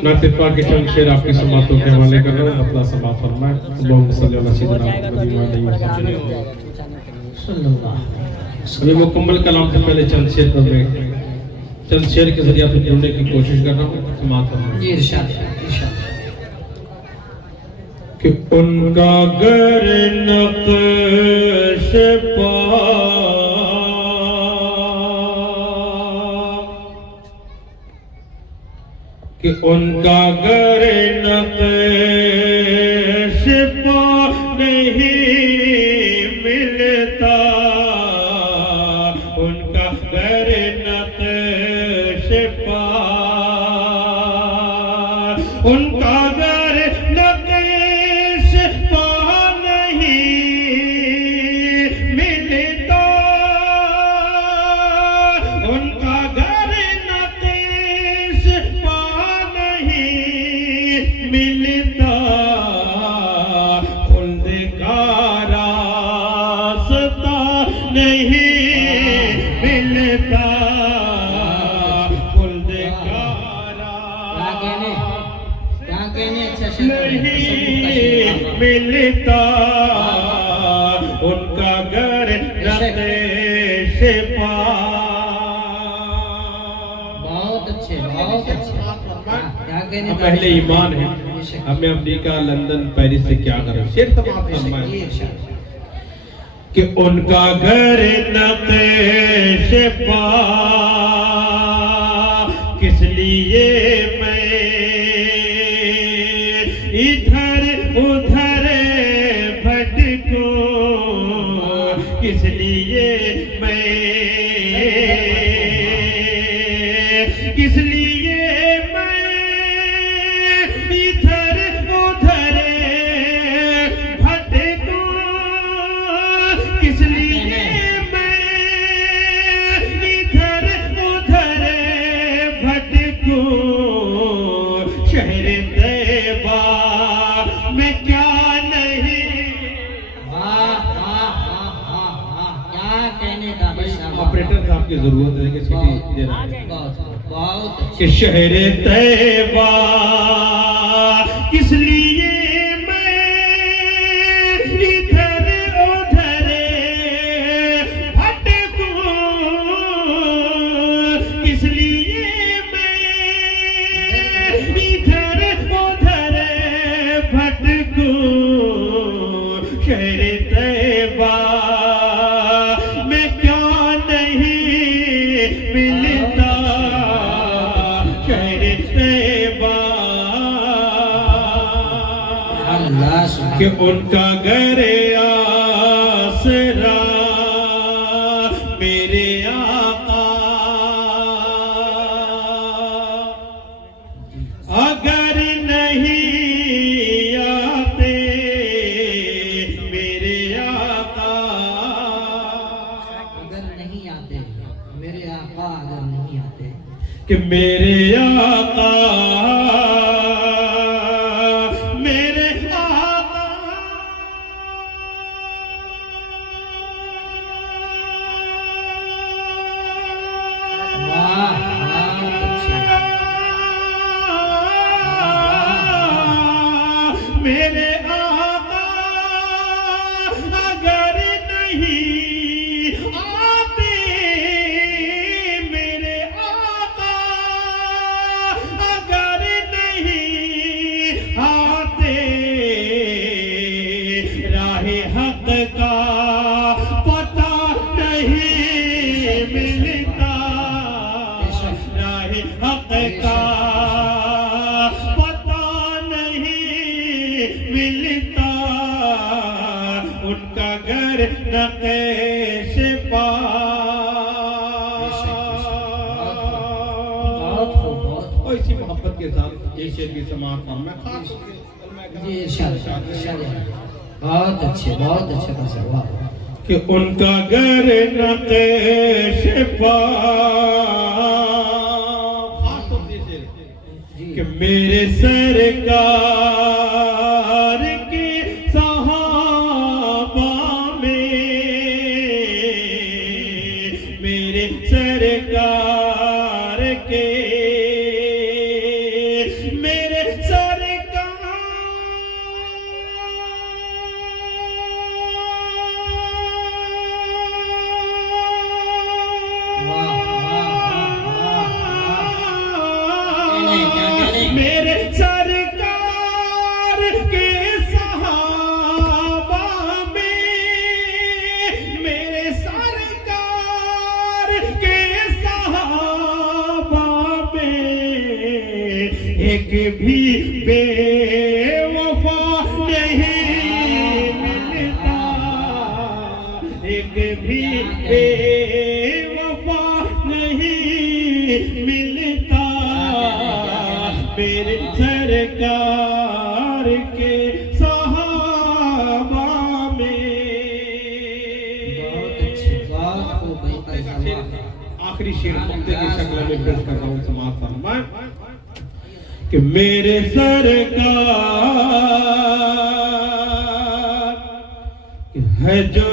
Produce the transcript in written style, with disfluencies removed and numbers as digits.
नातित्वा के चंद शेर आपकी समातों के हवाले कर रहा हूँ। अपना समात फरमाए। अभी मुकम्मल कलाम से पहले चंद शेर पर मैं चंद शेर के जरिए आपको जोड़ने की कोशिश कर रहा हूँ। समात फरमाए। जी इरशाद इरशाद। कि उनका गर नक्श पा कि उनका गर नक्श पा नहीं मिलता, उनका गर नक्श पा, उनका गर नक्श पा नहीं मिलता, उनका गर नक्श पा मिलता, खुल्द का रास्ता नहीं मिलता, खुल्द का रास्ता नहीं मिलता, उनका घर नक्श पा। बहुत अच्छे बहुत अच्छे। पहले ईमान है, हमें अमेरिका लंदन पेरिस से क्या करें। शेर समाप्त फरमाए कि उनका घर नक्श पा, किस लिए मैं इधर उधर भटकूं, किस लिए मैं, किस लिए इधर उधर भटकूं, किस लिए मैं इधर उधर भटकूं, शहर तैबा में क्या नहीं। क्या कहने का ऑपरेटर साहब की जरूरत है कि सीटी दे रहा है। बहुत कि शहर तैबा किस लिए मैं इधर उधर भटकूं, किस लिए मैं इधर उधर भटकूं, शहर तैबा में क्या नहीं मिलता, शहर तैबा कि उनका घर आसरा मेरे आका, अगर नहीं आते मेरे आका, अगर नहीं आते मेरे आका, अगर नहीं आते कि मेरे आका, मेरे आका, वाह बहुत अच्छे। मेरे आका अगर नहीं आते मेरे आका, अगर नहीं आते राहे हक का पता नहीं मिलता, राहे हक का पता नहीं मिलता, उनका घर नक्श पा। और इसी मोहब्बत के साथ ये शेर की समाप्त मैं खास जी इरशाद इरशाद। बहुत अच्छे बस। वाह कि उनका घर नक्श पा, कि मेरे सरकार की सहाबा में, मेरे सरकार के एक भी बेवफा नहीं मिलता, एक भी बेवफा नहीं मिलता, मेरे सरकार के सहाबा में। बहुत अच्छे, बहुत खूब भाई पैसा। आखिरी शेर मक्ते की शक्ल में पेश कर रहा हूँ, समाज फरमाए कि मेरे सरकार है जो